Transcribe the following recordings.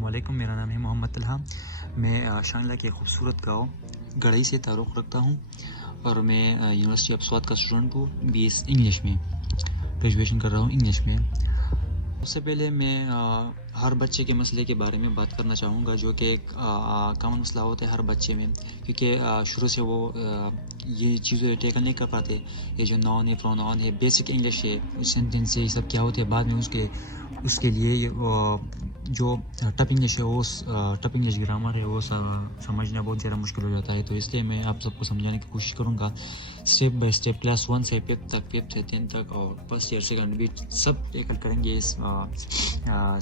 अस्सलामुअलैकुम। मेरा नाम है मोहम्मद तलहा। मैं शांगला के खूबसूरत गांव गढ़ई से ताल्लुक़ रखता हूं और मैं यूनिवर्सिटी ऑफ स्वात का स्टूडेंट हूँ। बीएस इंग्लिश में ग्रेजुएशन कर रहा हूँ इंग्लिश में। सबसे पहले मैं हर बच्चे के मसले के बारे में बात करना चाहूँगा, जो कि एक कॉमन मसला होता है हर बच्चे में, क्योंकि शुरू से वो ये चीज़ें टेकल नहीं कर पाते। ये जो नाउन है, प्रोनाउन है, बेसिक इंग्लिश है, सेंटेंस है, ये सब क्या होते हैं बाद में उसके लिए जो टफ इंग्लिश है, वो टफ इंग्लिश ग्रामर है, वो समझना बहुत ज़्यादा मुश्किल हो जाता है। तो इसलिए मैं आप सबको समझाने की कोशिश करूँगा स्टेप बाय स्टेप। क्लास 1 से 5 तक, 5 से 10 तक और फर्स्ट ईयर सेकंड भी सब टेकल करेंगे इस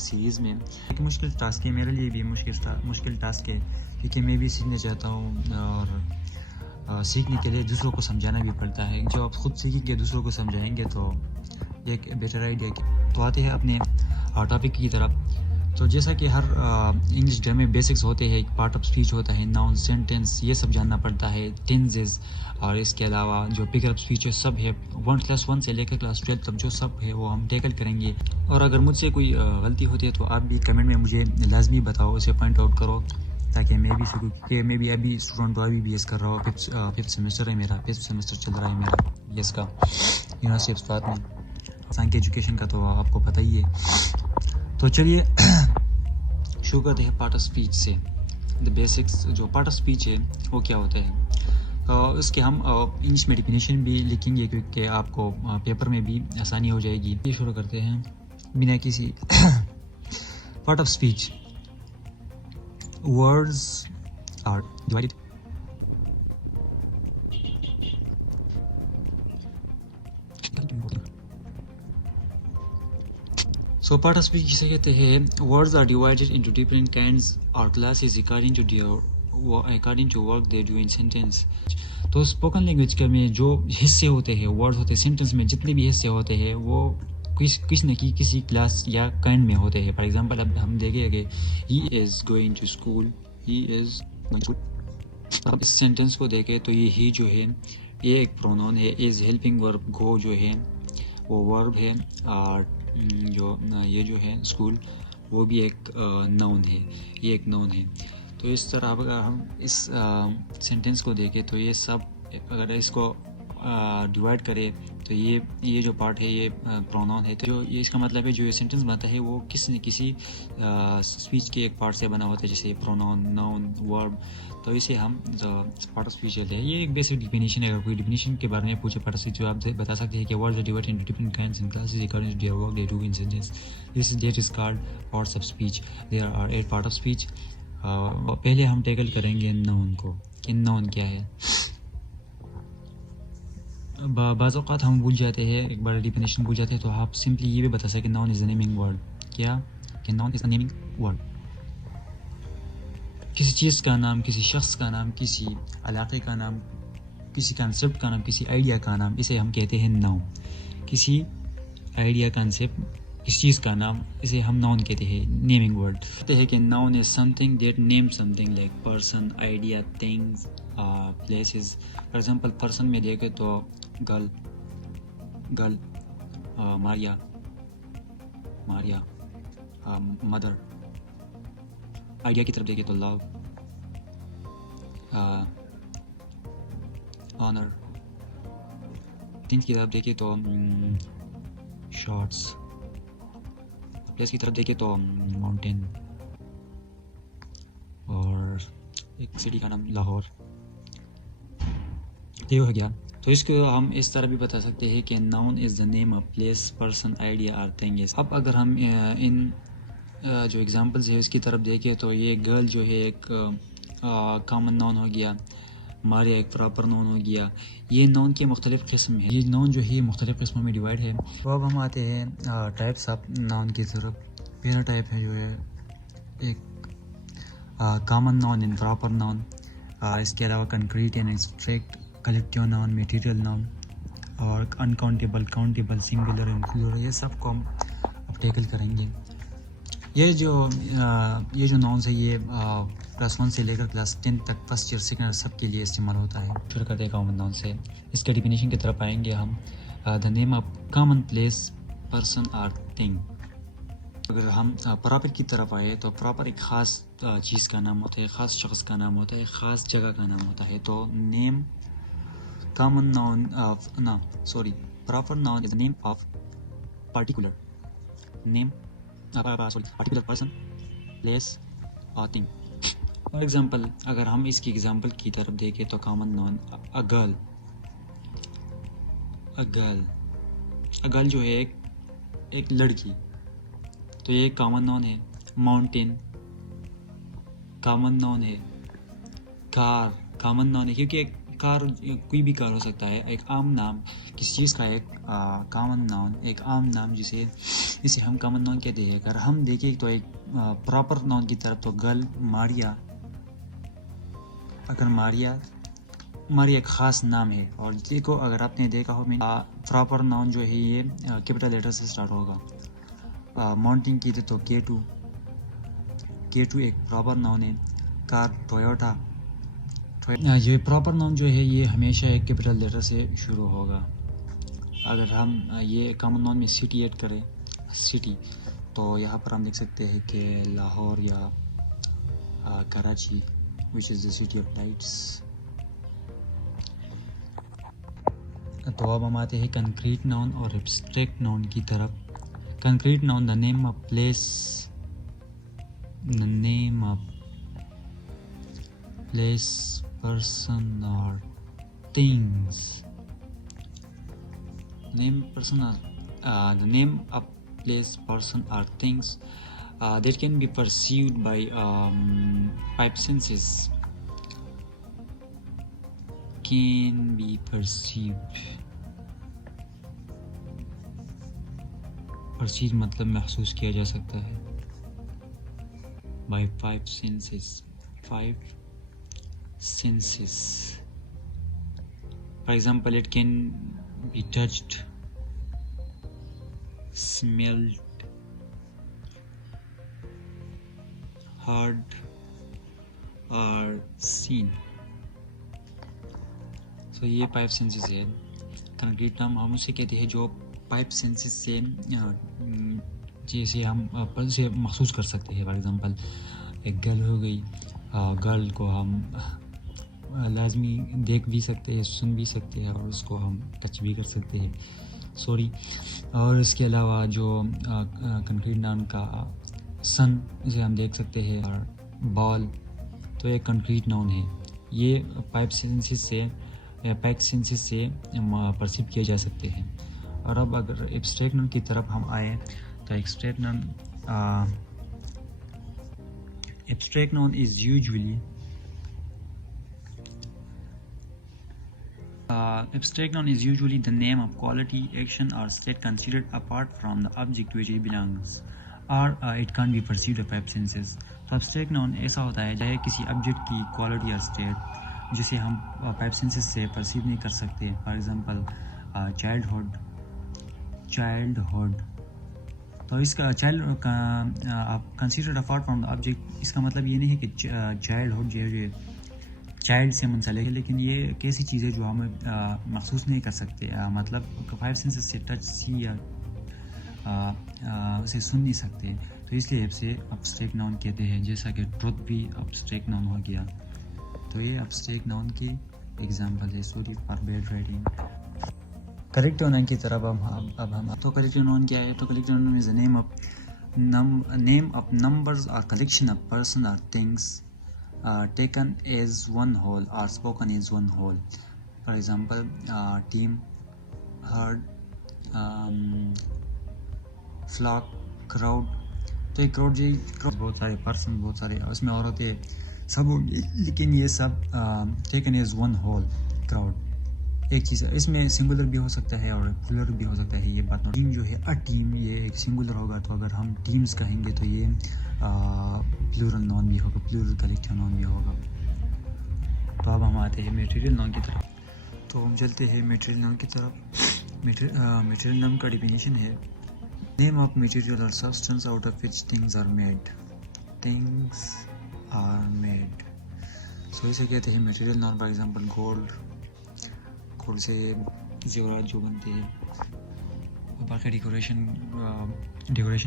सीरीज़ में। एक मुश्किल टास्क है, मेरे लिए भी मुश्किल टास्क है, क्योंकि मैं भी सीखना चाहता हूँ और सीखने के लिए दूसरों को समझाना भी पड़ता है। जो आप खुद सीखेंगे दूसरों को समझाएंगे तो एक बेटर आइडिया। तो आते हैं अपने टॉपिक की तरफ। तो जैसा कि हर इंग्लिश ग्रामर में बेसिक्स होते हैं, एक पार्ट ऑफ स्पीच होता है, नाउन, सेंटेंस, ये सब जानना पड़ता है, टेंसेस, और इसके अलावा जो पिकर ऑफ स्पीच सब है क्लास 1 से लेकर क्लास 12 तक जो सब है वो हम टेकल करेंगे। और अगर मुझसे कोई गलती होती है तो आप भी कमेंट में मुझे लाजमी बताओ, उसे पॉइंट आउट करो, ताकि मैं भी सीखूँ कि मैं भी अभी स्टूडेंट हूँ, अभी BS कर रहा हूँ। फिफ्थ सेमेस्टर है मेरा, 5th सेमेस्टर चल रहा है मेरा BS का यूनिवर्सिटी ऑफ स्वात में। सांग के एजुकेशन का तो आपको पता ही है। तो चलिए शुरू करते हैं पार्ट ऑफ स्पीच से। द बेसिक्स जो पार्ट ऑफ स्पीच है वो क्या होता है, इसके हम इंग्लिश में डिफिनेशन भी लिखेंगे, क्योंकि आपको पेपर में भी आसानी हो जाएगी। ये शुरू करते हैं बिना किसी part of speech. Words are divided So part of speech जिसे कहते हैं, words are divided into different kinds or classes according to work they do in sentence। तो स्पोकन लैंग्वेज के में जो हिस्से होते हैं, वर्ड्स होते हैं, सेंटेंस में जितने भी हिस्से होते हैं वो किसी न किसी क्लास या काइंड में होते हैं। फॉर एग्जांपल अब हम देखेंगे he is going to school, he is going to school। अब इस सेंटेंस को देखें तो ये ही जो है ये एक प्रोनाउन है, is हेल्पिंग वर्ब गो जो है वो वर्ब है, और जो ये जो है स्कूल वो भी एक नाउन है, ये एक नाउन है। तो इस तरह अगर हम इस सेंटेंस को देखें तो ये सब अगर इसको डिवाइड करें तो ये जो पार्ट है ये प्रोनाउन है। तो जो ये इसका मतलब है जो ये सेंटेंस बनता है वो किसी न किसी स्पीच के एक पार्ट से बना होता है, जैसे प्रोनाउन, नाउन, वर्ब। तो इसे हम पार्ट ऑफ स्पीच लेते हैं। ये एक बेसिक डिफिनेशन है। अगर कोई डिफिनेशन के बारे में पूछे पार्ट ऑफ स्पीच, जो आप बता सकते हैं कि words are divided into different kinds and classes according to their work they do in sentence. That is called parts of speech. There are 8 part of speech. पहले हम टेकल करेंगे noun को कि नाउन क्या है। बाज़ औक़ात हम भूल जाते हैं, एक बार डिफिनेशन भूल जाते हैं, तो आप सिंपली ये भी बता सकते noun is a naming word. क्या कि noun is a naming word, किसी चीज़ का नाम, किसी शख्स का नाम, किसी इलाके का नाम, किसी कंसेप्ट का नाम, किसी आइडिया का नाम, इसे हम कहते हैं नाउन। किसी आइडिया, कंसेप्ट, किसी चीज़ का नाम, इसे हम नाउन कहते हैं, नेमिंग वर्ड। कहते हैं कि noun is something that name something like person, idea, things, places. For example person में देखें तो गर्ल, मारिया, मदर। आइडिया की तरफ देखें तो लव, ऑनर। थिंग्स की तरफ देखें तो शॉर्ट्स। प्लेस की तरफ देखें तो माउंटेन, और एक सिटी का नाम लाहौर। ये हो गया। तो इसको हम इस तरह भी बता सकते हैं कि noun is the name of place, person, idea और थिंग। अब अगर हम इन जो एग्जांपल्स है इसकी तरफ देखें तो ये गर्ल जो है एक कॉमन नाउन हो गया, मारिया एक प्रॉपर नाउन हो गया। ये नाउन के मुख्तलिफ़ किस्म है। ये नाउन जो है मुख्तलिफ़ किस्मों में डिवाइड है। तो अब हम आते हैं टाइप्स ऑफ नाउन की तरफ। पहला टाइप है जो है एक common noun and proper noun. इसके अलावा concrete and abstract, collective noun, material noun, और uncountable, countable, singular and plural. ये सब को हम अब टेकल करेंगे। ये जो नाउन्स है ये क्लास 1 से लेकर क्लास 10 तक, फर्स्ट ईयर सेकंड सब के लिए इस्तेमाल होता है। शुरू करते हैं कॉमन नाउन से। इसके डिफिनेशन की तरफ आएंगे हम। The name of common place, person और थिंग। अगर हम प्रॉपर की तरफ आए तो प्रॉपर एक ख़ास चीज़ का नाम होता है, ख़ास शख्स का नाम होता है, ख़ास जगह का नाम होता है। तो name common noun of proper noun is the name of particular name particular person, place और थिंग। फॉर एग्जांपल अगर हम इसकी एग्जांपल की तरफ देखें तो कॉमन नाउन अ गर्ल जो है एक लड़की, तो ये कॉमन नाउन है। माउंटेन कॉमन नाउन है। कार कॉमन नाउन है, क्योंकि एक कार कोई भी कार हो सकता है। एक आम नाम किसी चीज़ का एक कॉमन नाउन, एक आम नाम जिसे हम कॉमन नाउन कहते हैं। अगर हम देखें तो एक प्रॉपर नाउन की तरफ तो गर्ल मारिया, अगर मारिया एक ख़ास नाम है। और ये को अगर आपने देखा हो प्रॉपर नाउन जो है ये कैपिटल लेटर से स्टार्ट होगा। माउंटेन की तो K2 एक प्रॉपर नाउन है। कार टोयोटा, ये प्रॉपर नाउन जो है ये हमेशा एक कैपिटल लेटर से शुरू होगा। अगर हम ये कॉमन नाउन में सिटी ऐड करें, सिटी, तो यहाँ पर हम देख सकते हैं कि लाहौर या Karachi, which is the city of lights. तो अब हम आते हैं कंक्रीट नाउन और एब्स्ट्रैक्ट नाउन की तरफ। Concrete noun the name of place, person or things. The name of place, person or things that can be perceived by five senses. Can be perceived. Perceive मतलब महसूस किया जा सकता है। By five senses. For example, it can be touched, smelled, heard or seen. So ये five senses है। Concrete नाम हम उसे कहते हैं जो फाइव सेंसेस से जैसे हम से महसूस कर सकते हैं। फॉर एग्जांपल एक गर्ल हो गई, गर्ल को हम लाजमी देख भी सकते हैं, सुन भी सकते हैं और उसको हम टच भी कर सकते हैं। और इसके अलावा जो कंक्रीट नाउन का सन, इसे हम देख सकते हैं, और बॉल, तो एक कंक्रीट नाउन है। ये फाइव सेंसेस से परसीव किए जा सकते हैं। और अब अगर एब्स्ट्रैक्ट नाउन की तरफ हम आए तो abstract noun is usually abstract noun is usually the name of quality, action or state considered apart from the object to which it belongs, or it can't be perceived by five senses. तो abstract noun ऐसा होता है चाहे किसी object की quality या state जिसे हम फाइव सेंसेस से परसीव नहीं कर सकते। फॉर एग्जांपल चाइल्डहुड, तो इसका child considered apart from the object, इसका मतलब ये नहीं है कि चाइल्डहुड जो चाइल्ड से मुंसलिक है, लेकिन ये एक ऐसी चीज़ है जो हम महसूस नहीं कर सकते। मतलब फाइव सेंसेस से टच, सी या उसे सुन नहीं सकते, तो इसलिए इसे एब्स्ट्रैक्ट नाउन कहते हैं। जैसा कि ट्रुथ भी एब्स्ट्रैक्ट नाउन हो गया। तो ये एब्स्ट्रैक्ट नाउन की एग्जांपल है। Sorry for bad writing. Collective noun की तरफ अब हम तो कलेक्टिव नाउन क्या है? तो collective noun is the name of numbers और कलेक्शन ऑफ पर्सन और things taken as one whole or spoken as one whole. For example, team, herd, flock, crowd. तो एक crowd बहुत सारे पर्सन, बहुत सारे उसमें औरतें सब, लेकिन ये सब taken as one whole crowd एक चीज़ है। इसमें सिंगुलर भी हो सकता है और प्लूरल भी हो सकता है। ये बात टीम जो है, टीम, ये एक सिंगुलर होगा, तो अगर हम टीम्स कहेंगे तो ये प्लूरल नाउन भी होगा, प्लूरल कलेक्टिव नाउन भी होगा। तो अब हम आते हैं मटेरियल नाउन की तरफ। तो हम चलते हैं मटेरियल नाउन की तरफ। मटेरियल नाउन का डिफिनीशन है नेम ऑफ मटेरियल और substance out of which things are made. So इसे कहते हैं material noun. For example gold से जेवरात जो बनते हैं, बाकी डेकोरेशन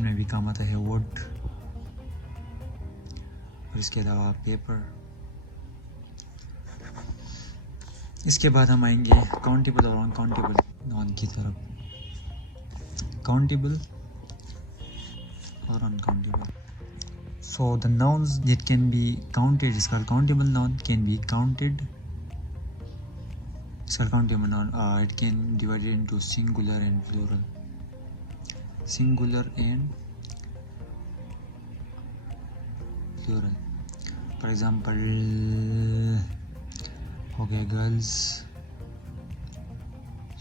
में भी काम आता है वुड, और इसके अलावा पेपर। इसके बाद हम आएंगे काउंटेबल और अनकाउंटेबल नाउन की तरफ। काउंटेबल और uncountable. So the nouns that can be counted is called countable noun, can be counted. It's called countable noun. It can be divided into singular and plural. Singular and plural. For example, हो गया girls.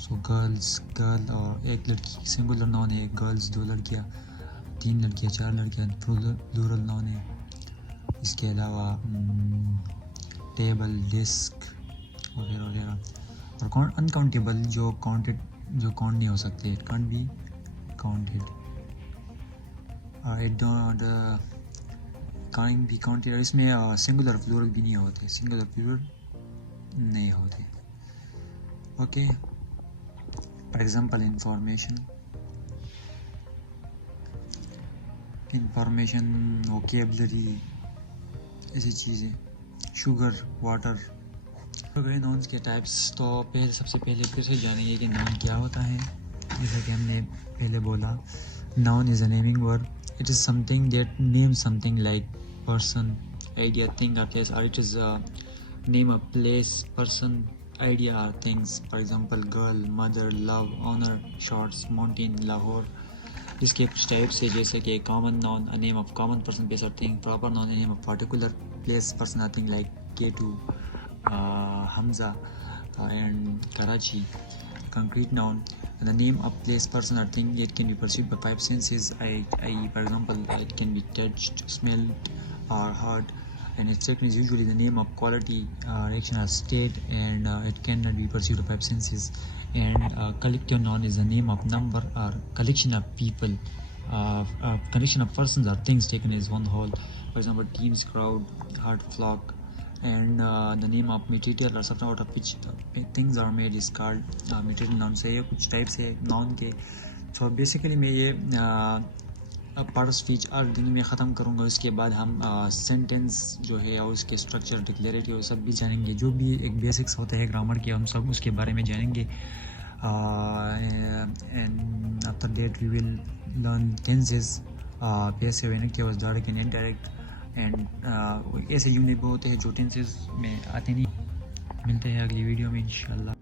So girls, girl, और एक लड़की singular noun है, girls 2 लड़कियाँ, 3 लड़कियाँ, 4 लड़कियाँ plural noun है। इसके अलावा टेबल, डिस्क वगैरह वगैरह। और अनकाउंटेबल जो काउंट नहीं हो सकते, it can't be counted, it don't can't be counted. और इसमें सिंगुलर प्लूरल भी नहीं होते, सिंगुलर प्लूरल नहीं होते। Okay, for example information, vocabulary, ऐसी चीज़ें, शुगर, वाटर। नाउन्स के टाइप्स, तो सबसे पहले फिर से जानेंगे कि नाउन क्या होता है। जैसा कि हमने पहले बोला, noun is a naming word, it is something that name something like person, idea, thing और प्लेस, और it is name a place, person, idea और things. For example girl, mother, love, honour, shorts, mountain, Lahore. इसके कुछ types है, जैसे कि common noun, a name of common person, place और thing. Proper noun, a name of particular place, person और thing, like K two, Hamza and Karachi. Concrete noun, the name of place, person or thing, it can be perceived by 5 senses, i.e. for example, it can be touched, smelled or heard. And its second is usually the name of quality, action or state, and it cannot be perceived by 5 senses. And collective noun is the name of number or collection of people, collection of persons or things taken as one whole. For example, teams, crowd, herd, flock. And the name of material or substance out of which things are made is called material noun. से ये कुछ types है noun के। तो basically मैं ये part of speech और दिन में ख़त्म करूँगा। उसके बाद हम सेंटेंस जो है और उसके स्ट्रक्चर, डिक्लेरेटिव, वो सब भी जानेंगे। जो भी एक बेसिक्स होते हैं ग्रामर के, हम सब उसके बारे में जानेंगे। And after that we will learn tenses, passive and active, direct and indirect. And ऐसे जुमले बहुत हैं जो टेंसेस में आते नहीं। मिलते हैं अगली वीडियो में इंशाल्लाह।